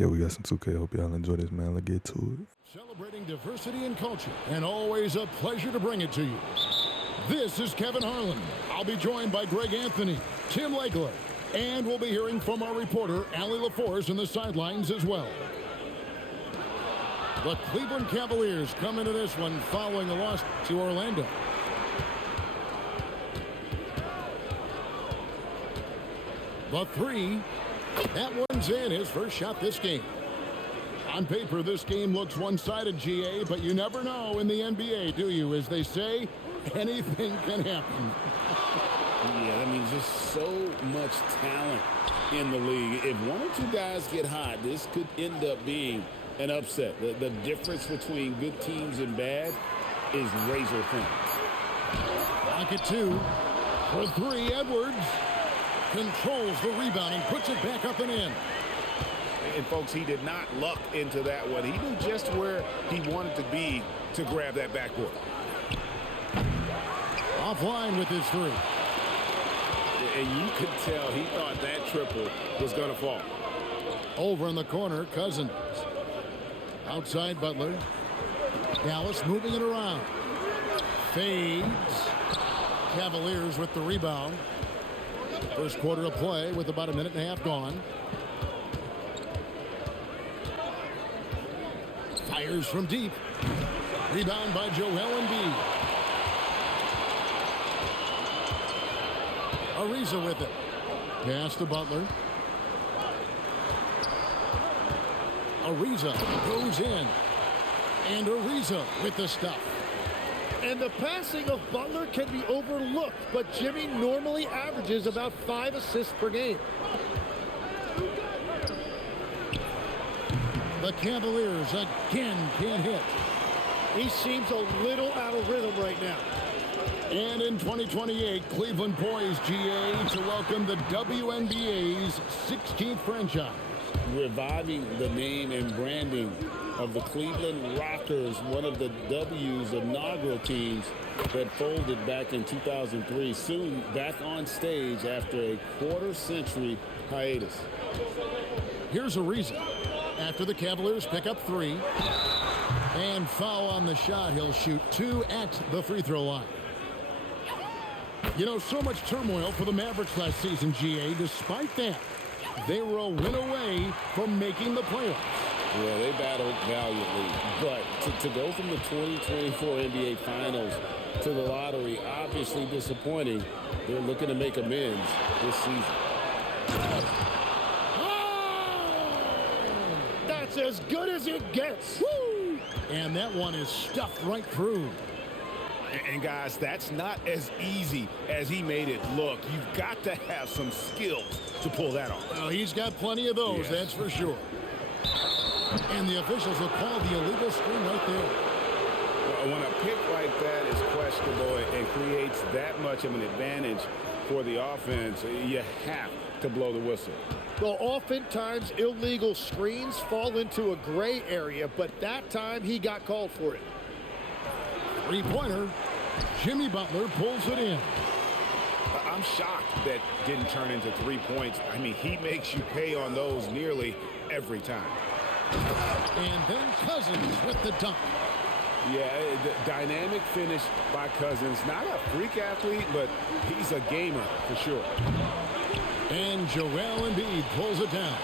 Yeah, we got some 2K. Hope y'all enjoy this, man. Let's get to it. Celebrating diversity and culture, and always a pleasure to bring it to you. This is Kevin Harlan. I'll be joined by Greg Anthony, Tim Legler, and we'll be hearing from our reporter, Allie LaForce, in the sidelines as well. The Cleveland Cavaliers come into this one following a loss to Orlando. The three. That one's in, his first shot this game. On paper, this game looks one-sided, GA, but you never know in the NBA, do you? As they say, anything can happen. Yeah, that means just so much talent in the league. If one or two guys get hot, this could end up being an upset. The difference between good teams and bad is razor thin. Pocket two. For three, Edwards controls the rebound and puts it back up and in. And, folks, he did not luck into that one. He knew just where he wanted to be to grab that backboard. Offline with his three. And you could tell he thought that triple was going to fall. Over in the corner, Cousins. Outside Butler. Dallas moving it around. Fades. Cavaliers with the rebound. First quarter of play with about a minute and a half gone. Fires from deep. Rebound by Joel Embiid. Ariza with it. Pass to Butler. Ariza goes in. And Ariza with the stuff. And the passing of Butler can be overlooked, but Jimmy normally averages about 5 assists per game. The Cavaliers again can't hit. He seems a little out of rhythm right now. And in 2028, Cleveland poised, GA, to welcome the WNBA's 16th franchise. Reviving the name and branding of the Cleveland Rockers, one of the W's inaugural teams that folded back in 2003, soon back on stage after a quarter-century hiatus. Here's Ariza. After the Cavaliers pick up three. And foul on the shot. He'll shoot two at the free throw line. You know, so much turmoil for the Mavericks last season, GA. Despite that, they were a win away from making the playoffs. Yeah, they battled valiantly. But to go from the 2024 NBA Finals to the lottery, obviously disappointing. They're looking to make amends this season. That's as good as it gets. Woo! And that one is stuffed right through. And guys, that's not as easy as he made it look. You've got to have some skills to pull that off. Well, he's got plenty of those, that's for sure. And the officials will call the illegal screen right there. When a pick like that is questionable and creates that much of an advantage for the offense, you have to blow the whistle. Well, oftentimes illegal screens fall into a gray area, but that time he got called for it. Three-pointer. Jimmy Butler pulls it in. I'm shocked that didn't turn into 3 points. I mean, he makes you pay on those nearly every time. And then Cousins with the dunk. Yeah, the dynamic finish by Cousins. Not a freak athlete, but he's a gamer for sure. And Joel Embiid pulls it down.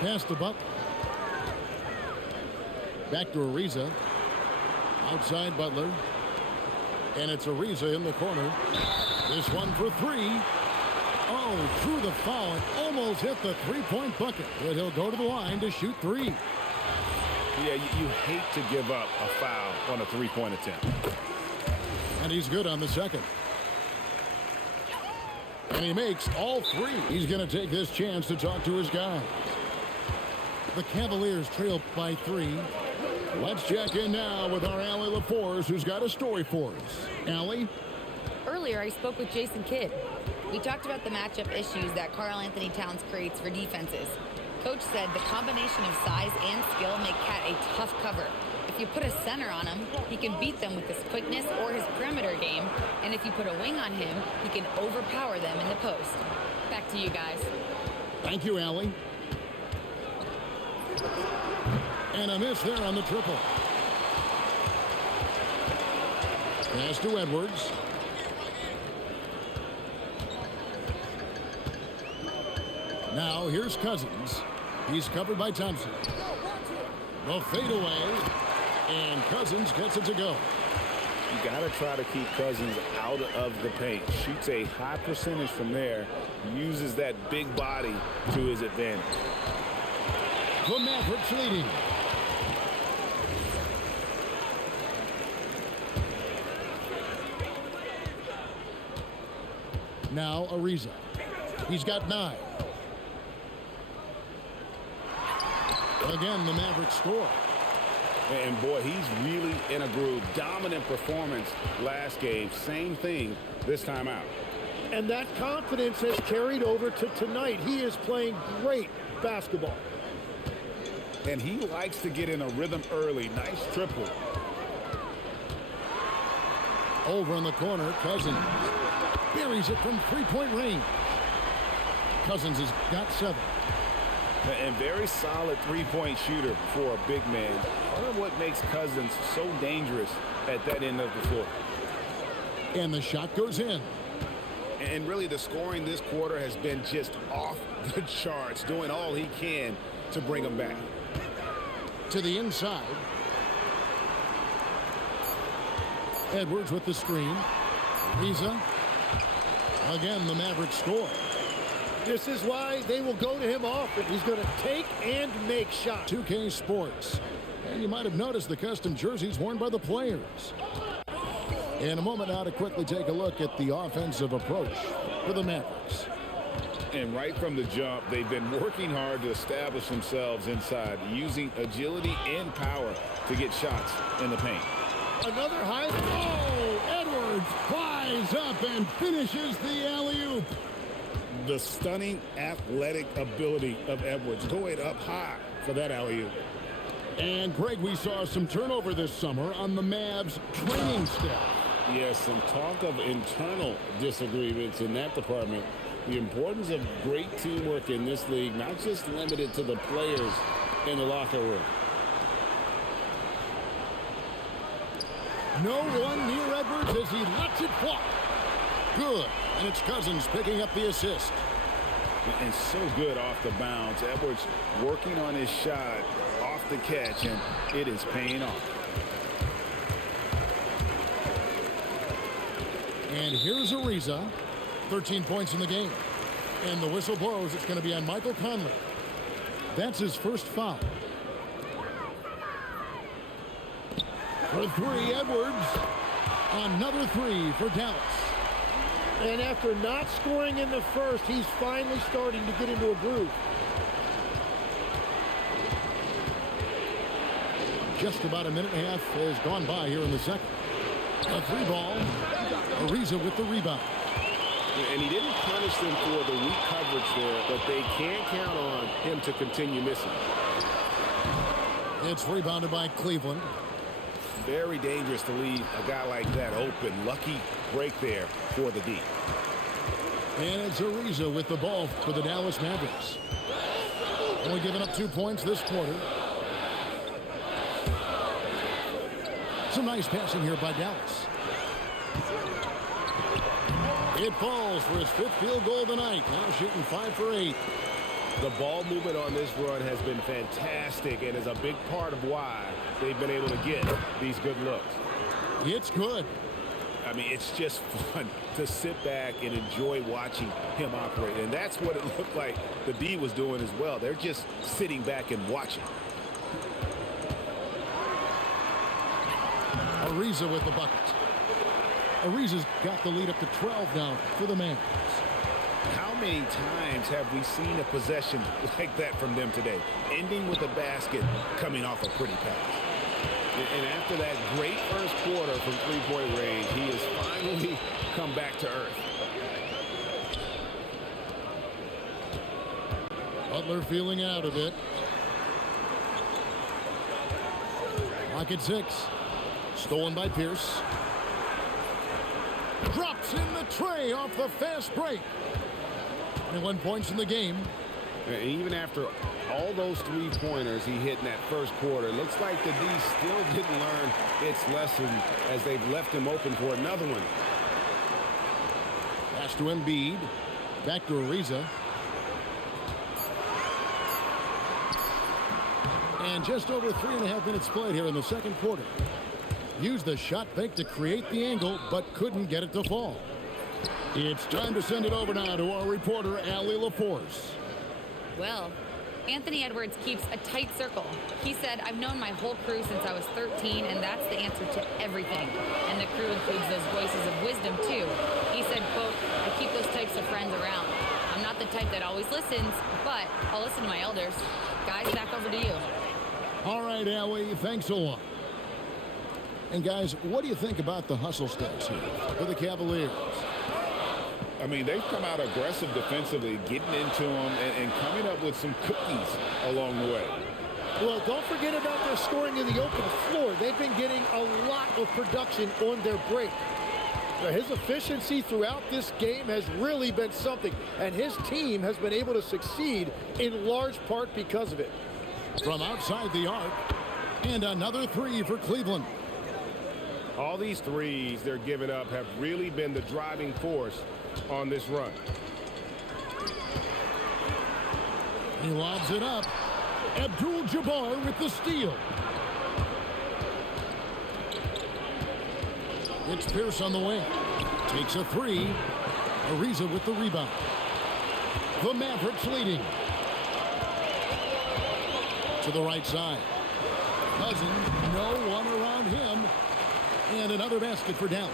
Pass to Butler. Back to Ariza. Outside Butler. And it's Ariza in the corner. This one for three. Oh, through the foul and almost hit the three-point bucket. But he'll go to the line to shoot three. Yeah, you hate to give up a foul on a three-point attempt. And he's good on the second. And he makes all three. He's going to take this chance to talk to his guys. The Cavaliers trail by three. Let's check in now with our Allie LaForce, who's got a story for us. Allie? Earlier, I spoke with Jason Kidd. We talked about the matchup issues that Karl Anthony Towns creates for defenses. Coach said the combination of size and skill make Cat a tough cover. If you put a center on him, he can beat them with his quickness or his perimeter game. And if you put a wing on him, he can overpower them in the post. Back to you guys. Thank you, Allie. And a miss there on the triple. Pass to Edwards. Now here's Cousins. He's covered by Thompson. The fadeaway. And Cousins gets it to go. You got to try to keep Cousins out of the paint. Shoots a high percentage from there. Uses that big body to his advantage. The Mavericks leading. Now Ariza. He's got 9. Again, the Mavericks score. And boy, he's really in a groove. Dominant performance last game. Same thing this time out. And that confidence has carried over to tonight. He is playing great basketball. And he likes to get in a rhythm early. Nice triple. Over in the corner, Cousins buries it from three-point range. Cousins has got 7. And very solid three-point shooter for a big man. Part of what makes Cousins so dangerous at that end of the floor. And the shot goes in. And really the scoring this quarter has been just off the charts, doing all he can to bring them back. To the inside. Edwards with the screen. Ariza. Again, the Mavericks score. This is why they will go to him often. He's going to take and make shots. 2K Sports. And you might have noticed the custom jerseys worn by the players. In a moment now to quickly take a look at the offensive approach for the Mavericks. And right from the jump, they've been working hard to establish themselves inside, using agility and power to get shots in the paint. Another high. Oh, Edwards flies up and finishes the alley-oop. The stunning athletic ability of Edwards going up high for that alley-oop. And Greg, we saw some turnover this summer on the Mavs training staff. Yes, some talk of internal disagreements in that department. The importance of great teamwork in this league, not just limited to the players in the locker room. No one near Edwards as he lets it fly. Good. And it's Cousins picking up the assist. And so good off the bounce. Edwards working on his shot off the catch, and it is paying off. And here's Ariza. 13 points in the game. And the whistle blows. It's going to be on Michael Conley. That's his first foul. For 3, Edwards. Another 3 for Dallas. And after not scoring in the first, he's finally starting to get into a groove. Just about a minute and a half has gone by here in the second. A 3 ball. Ariza with the rebound. And he didn't punish them for the weak coverage there, but they can't count on him to continue missing. It's rebounded by Cleveland. Very dangerous to leave a guy like that open. Lucky break there for the D. And it's Ariza with the ball for the Dallas Mavericks. Only giving up 2 points this quarter. Some nice passing here by Dallas. It falls for his 5th field goal tonight. Now shooting 5 for 8. The ball movement on this run has been fantastic and is a big part of why they've been able to get these good looks. It's good. I mean, it's just fun to sit back and enjoy watching him operate. And that's what it looked like the D was doing as well. They're just sitting back and watching. Ariza with the bucket. Ariza's got the lead up to 12 now for the Mavericks. How many times have we seen a possession like that from them today? Ending with a basket, coming off a pretty pass. And after that great first quarter from three-point range, he has finally come back to earth. Butler feeling out of it. Pocket 6. Stolen by Pierce. Drops in the tray off the fast break. 21 points in the game. And even after all those three-pointers he hit in that first quarter, it looks like the D still didn't learn its lesson as they've left him open for another one. Pass to Embiid. Back to Ariza. And just over 3.5 minutes played here in the second quarter. Used the shot fake to create the angle, but couldn't get it to fall. It's time to send it over now to our reporter, Allie LaForce. Well, Anthony Edwards keeps a tight circle. He said, "I've known my whole crew since I was 13, and that's the answer to everything." And the crew includes those voices of wisdom, too. He said, quote, "I keep those types of friends around. I'm not the type that always listens, but I'll listen to my elders." Guys, back over to you. All right, Allie, thanks a lot. And, guys, what do you think about the hustle stats here for the Cavaliers? I mean, they've come out aggressive defensively, getting into them and coming up with some cookies along the way. Well, don't forget about their scoring in the open floor. They've been getting a lot of production on their break. Now, his efficiency throughout this game has really been something, and his team has been able to succeed in large part because of it. From outside the arc, and another three for Cleveland. All these threes they're giving up have really been the driving force on this run. He lobs it up. Abdul-Jabbar with the steal. It's Pierce on the wing. Takes a three. Ariza with the rebound. The Mavericks leading. To the right side. Cousins, no one around him. And another basket for Dallas.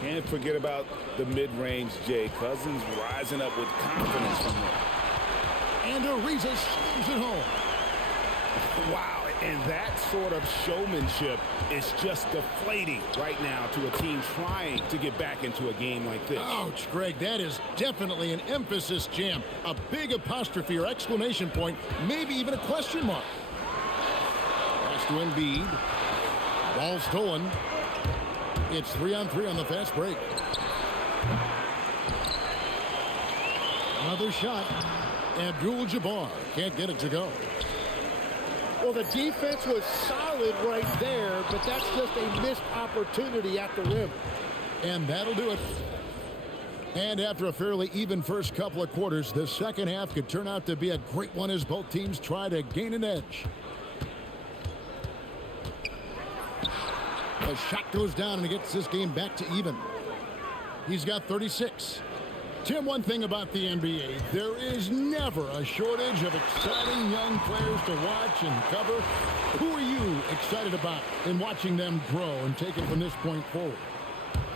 Can't forget about the mid-range, Jay. Cousins rising up with confidence from there. And Ariza slams it home. Wow, and that sort of showmanship is just deflating right now to a team trying to get back into a game like this. Ouch, Greg, that is definitely an emphasis jam. A big apostrophe or exclamation point, maybe even a question mark. Pass to Embiid. Ball stolen. It's 3-on-3 on the fast break. Another shot. Abdul-Jabbar can't get it to go. Well, the defense was solid right there, but that's just a missed opportunity at the rim. And that'll do it. And after a fairly even first couple of quarters, the second half could turn out to be a great one as both teams try to gain an edge. The shot goes down and it gets this game back to even. He's got 36. Tim, one thing about the NBA, there is never a shortage of exciting young players to watch and cover. Who are you excited about in watching them grow and take it from this point forward?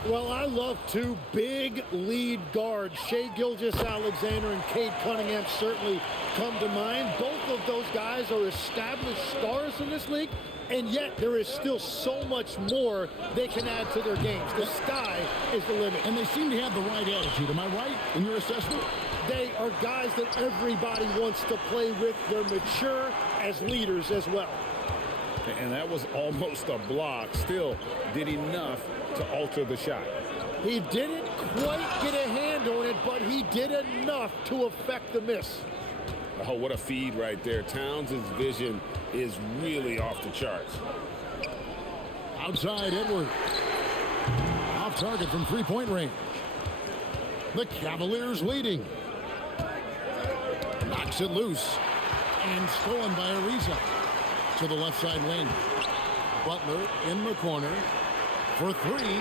Well, I love two big lead guards. Shai Gilgeous-Alexander and Cade Cunningham certainly come to mind. Both of those guys are established stars in this league, and yet there is still so much more they can add to their games. The sky is the limit. And they seem to have the right attitude. Am I right in your assessment? They are guys that everybody wants to play with. They're mature as leaders as well. And that was almost a block. Still did enough to alter the shot. He didn't quite get a hand on it, but he did enough to affect the miss. Oh, what a feed right there. Towns' vision is really off the charts. Outside Edwards. Off target from three-point range. The Cavaliers leading. Knocks it loose. And stolen by Ariza. To the left side wing. Butler in the corner for three.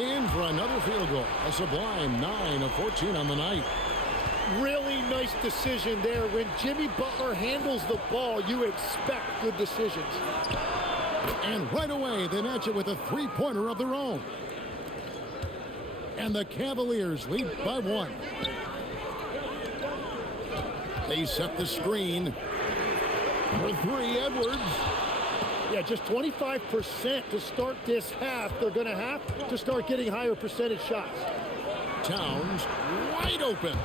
In for another field goal. A sublime 9 of 14 on the night. Really nice decision there. When Jimmy Butler handles the ball, you expect good decisions. And right away, they match it with a three-pointer of their own. And the Cavaliers lead by 1. They set the screen. For three, Edwards. Yeah, just 25% to start this half. They're going to have to start getting higher percentage shots. Towns wide open.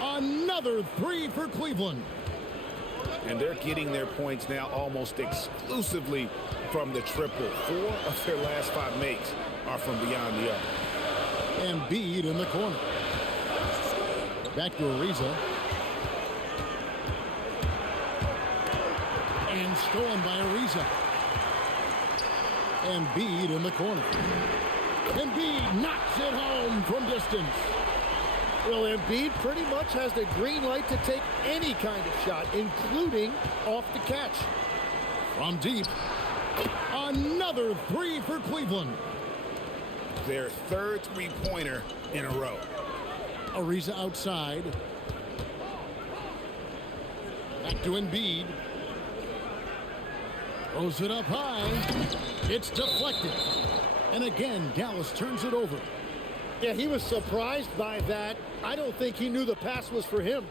Another three for Cleveland. And they're getting their points now almost exclusively from the triple. 4 of their last 5 makes are from beyond the arc. Embiid in the corner. Back to Ariza. stolen by Ariza. Embiid in the corner. Embiid knocks it home from distance. Well, Embiid pretty much has the green light to take any kind of shot, including off the catch. From deep, another three for Cleveland. Their third three-pointer in a row. Ariza outside. Back to Embiid. Throws it up high. It's deflected. And again, Dallas turns it over. Yeah, he was surprised by that. I don't think he knew the pass was for him.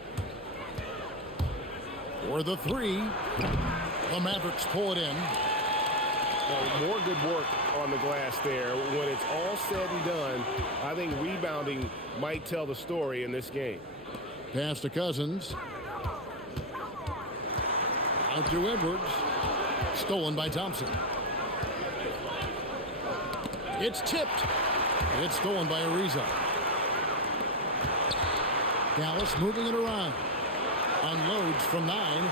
For the three, the Mavericks pull it in. Well, more good work on the glass there. When it's all said and done, I think rebounding might tell the story in this game. Pass to Cousins. Out to Edwards. Stolen by Thompson. It's tipped. It's stolen by Ariza. Dallas moving it around. Unloads from 9.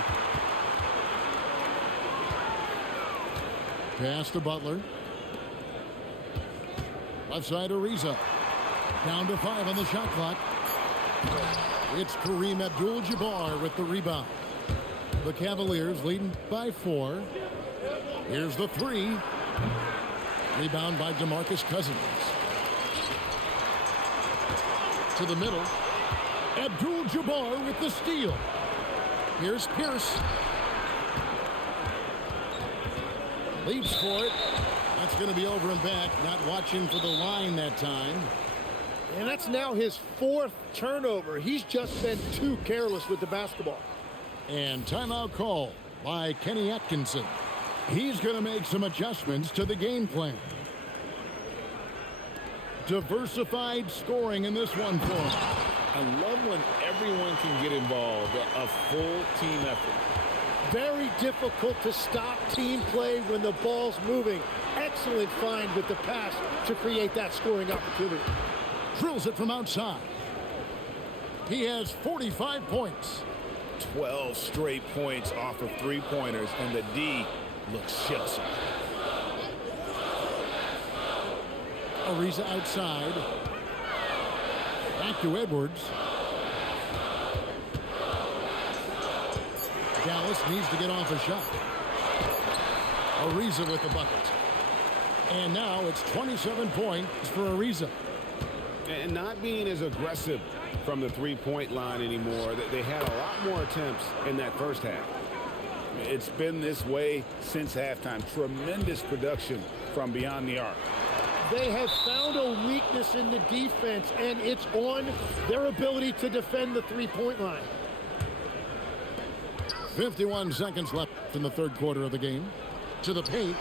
Pass to Butler. Left side Ariza. Down to 5 on the shot clock. It's Kareem Abdul-Jabbar with the rebound. The Cavaliers leading by 4. Here's the 3. Rebound by DeMarcus Cousins. To the middle. Abdul-Jabbar with the steal. Here's Pierce. Leaps for it. That's going to be over and back. Not watching for the line that time. And that's now his 4th turnover. He's just been too careless with the basketball. And timeout call by Kenny Atkinson. He's going to make some adjustments to the game plan. Diversified scoring in this one for him. I love when everyone can get involved, a full team effort. Very difficult to stop team play when the ball's moving. Excellent find with the pass to create that scoring opportunity. Drills it from outside. He has 45 points. 12 straight points off of three-pointers, and the D looks shell-shocked. Ariza outside. Back to Edwards. Dallas needs to get off a shot. Ariza with the bucket. And now it's 27 points for Ariza. And not being as aggressive from the three-point line anymore. They had a lot more attempts in that first half. It's been this way since halftime. Tremendous production from beyond the arc. They have found a weakness in the defense, and it's on their ability to defend the three-point line. 51 seconds left in the third quarter of the game. To the paint,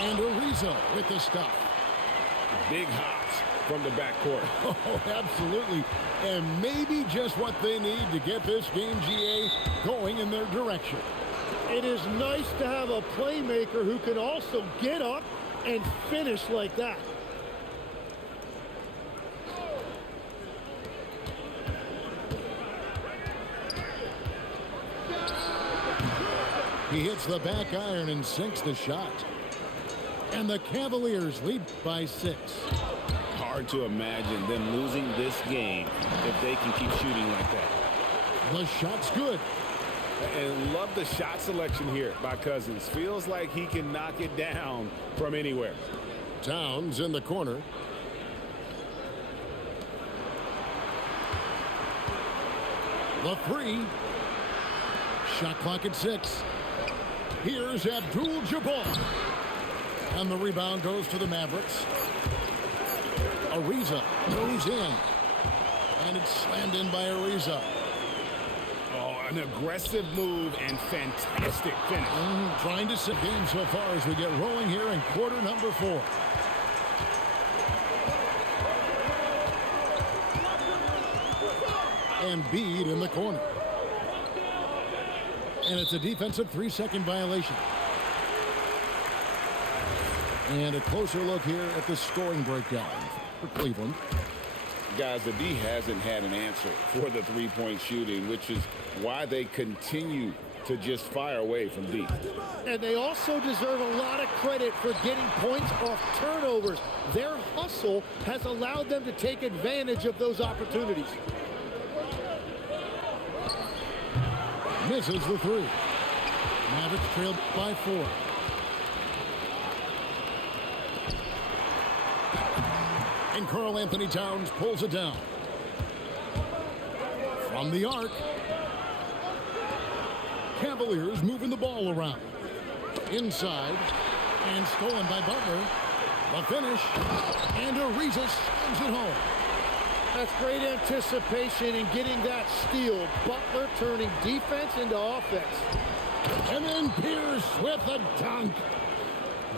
and Ariza with the stuff. Big hops from the backcourt. Oh, absolutely. And maybe just what they need to get this game, GA, going in their direction. It is nice to have a playmaker who can also get up and finish like that. He hits the back iron and sinks the shot. And the Cavaliers lead by 6. Hard to imagine them losing this game if they can keep shooting like that. The shot's good. And love the shot selection here by Cousins. Feels like he can knock it down from anywhere. Towns in the corner. The 3. Shot clock at 6. Here's Abdul-Jabbar. And the rebound goes to the Mavericks. Ariza goes in. And it's slammed in by Ariza. Oh, an aggressive move and fantastic finish. Trying to set game so far as we get rolling here in quarter number 4. Embiid in the corner. And it's a defensive 3-second violation. And a closer look here at the scoring breakdown for Cleveland. Guys, the D hasn't had an answer for the three-point shooting, which is why they continue to just fire away from deep. And they also deserve a lot of credit for getting points off turnovers. Their hustle has allowed them to take advantage of those opportunities. Misses the three. Mavericks trailed by 4. And Karl Anthony Towns pulls it down. From the arc. Cavaliers moving the ball around. Inside. And stolen by Butler. The finish. And Ariza slams it home. That's great anticipation in getting that steal. Butler turning defense into offense. And then Pierce with a dunk.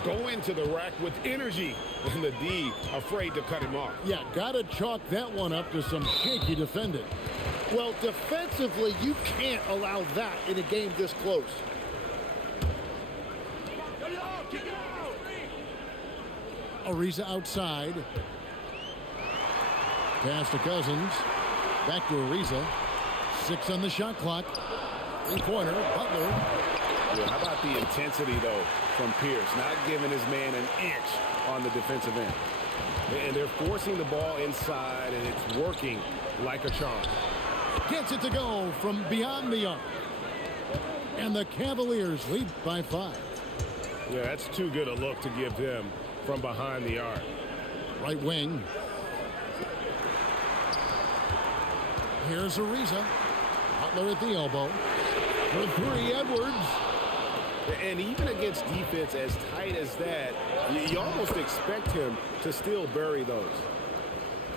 Go into the rack with energy, and the D afraid to cut him off. Yeah, gotta chalk that one up to some shaky defending. Well, defensively, you can't allow that in a game this close. Ariza outside. Pass to Cousins. Back to Ariza. 6 on the shot clock. 3-pointer. Butler. Yeah, how about the intensity, though, from Pierce? Not giving his man an inch on the defensive end. And they're forcing the ball inside, and it's working like a charm. Gets it to go from beyond the arc. And the Cavaliers lead by 5. Yeah, that's too good a look to give them from behind the arc. Right wing. Here's Ariza. Butler at the elbow. For 3, Edwards. And even against defense as tight as that, you almost expect him to still bury those.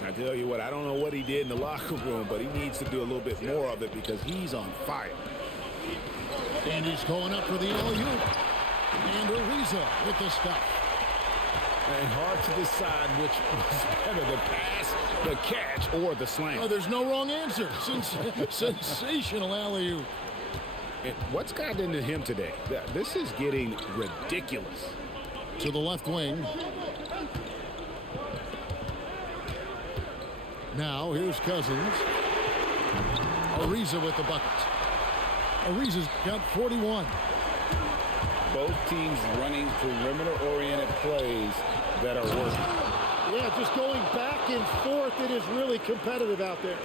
I tell you what, I don't know what he did in the locker room, but he needs to do a little bit more of it because he's on fire. And he's going up for the alley-oop. And Ariza with the stuff. And hard to decide which was better, the pass, the catch, or the slam. Oh, there's no wrong answer. Sensational alley-oop. And what's gotten into him today? This is getting ridiculous. To the left wing. Now, here's Cousins. Ariza with the bucket. Ariza's got 41. Both teams running perimeter-oriented plays that are working. Yeah, just going back and forth, it is really competitive out there.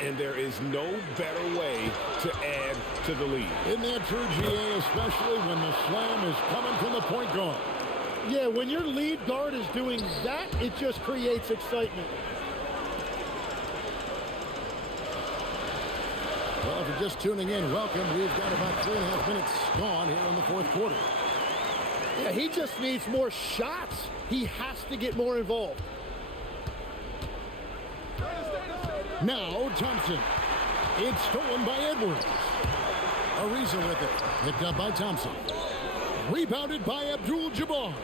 And there is no better way to add to the lead. Isn't that true, GA, especially when the slam is coming from the point guard? Yeah, when your lead guard is doing that, it just creates excitement. Well, if you're just tuning in, welcome. We've got about 3.5 minutes gone here in the 4th quarter. Yeah, he just needs more shots. He has to get more involved. Now, Thompson. It's stolen by Edwards. Ariza with it. Picked up by Thompson. Rebounded by Abdul-Jabbar.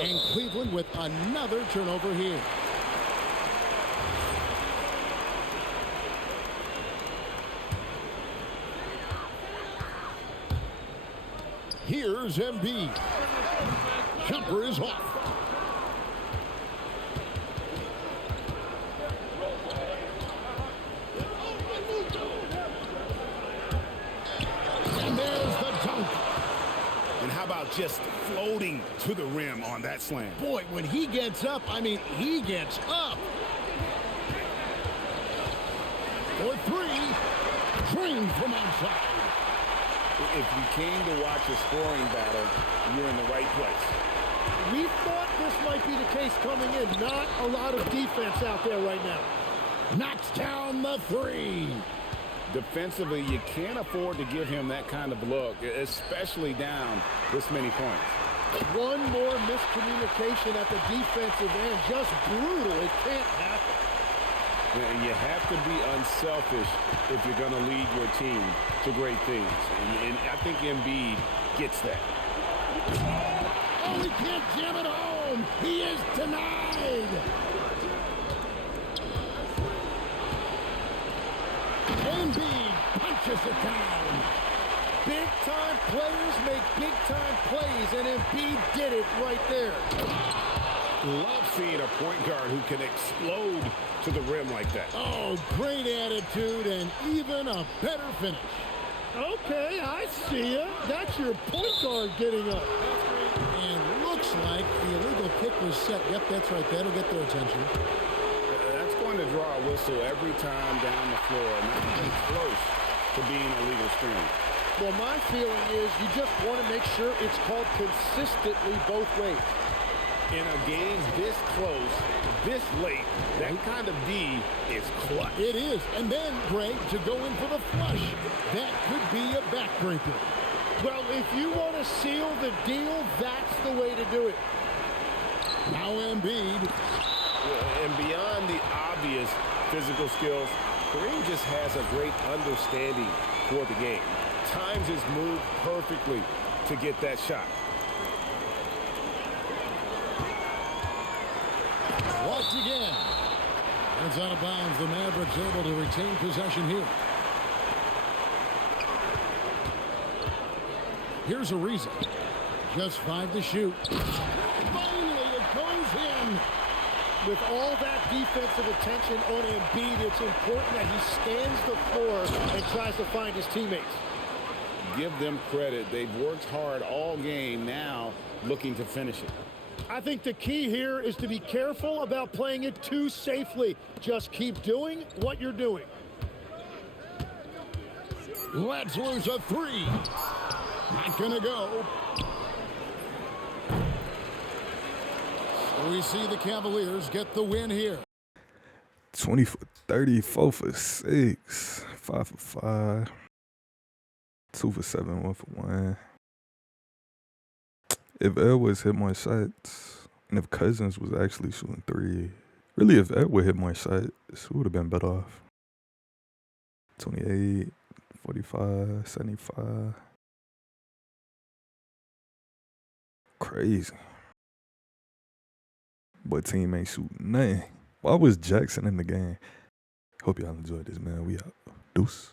And Cleveland with another turnover here. Here's Embiid. Jumper is off. And there's the dunk. And how about just floating to the rim on that slam? Boy, when he gets up, I mean, he gets up. For 3. Drained from outside. If you came to watch a scoring battle, you're in the right place. We thought this might be the case coming in. Not a lot of defense out there right now. Knocks down the 3. Defensively, you can't afford to give him that kind of look, especially down this many points. One more miscommunication at the defensive end. Just brutal. It can't happen. And you have to be unselfish if you're going to lead your team to great things. And I think Embiid gets that. Oh, he can't jam it home. He is denied. Embiid punches it down. Big-time players make big-time plays, and Embiid did it right there. Love seeing a point guard who can explode to the rim like that. Oh, great attitude and even a better finish. Okay, I see ya. That's your point guard getting up. And looks like the illegal kick was set. Yep, that's right. That'll get their attention. That's going to draw a whistle every time down the floor. Not even close to being a legal screen. Well, my feeling is you just want to make sure it's called consistently both ways. In a game this close, this late, that kind of D is clutch. It is. And then, Greg, to go in for the flush. That could be a backbreaker. Well, if you want to seal the deal, that's the way to do it. Now Embiid. And beyond the obvious physical skills, Kareem just has a great understanding for the game. Times his move perfectly to get that shot. Blocked again. It's out of bounds. The Mavericks able to retain possession here. Here's a reason. Just 5 to shoot. Finally, it goes in. With all that defensive attention on Embiid, it's important that he scans the floor and tries to find his teammates. Give them credit. They've worked hard all game, now looking to finish it. I think the key here is to be careful about playing it too safely. Just keep doing what you're doing. Let's lose a 3. Not gonna go. We see the Cavaliers get the win here. 20 for 30, 4 for 6, 5 for 5, 2 for 7, 1 for 1. If Edwards hit my shots, and if Cousins was actually shooting 3, really if Edwards hit my shots, we would have been better off. 28, 45, 75. Crazy. But team ain't shooting nothing. Why was Jackson in the game? Hope y'all enjoyed this, man. We out. Deuce.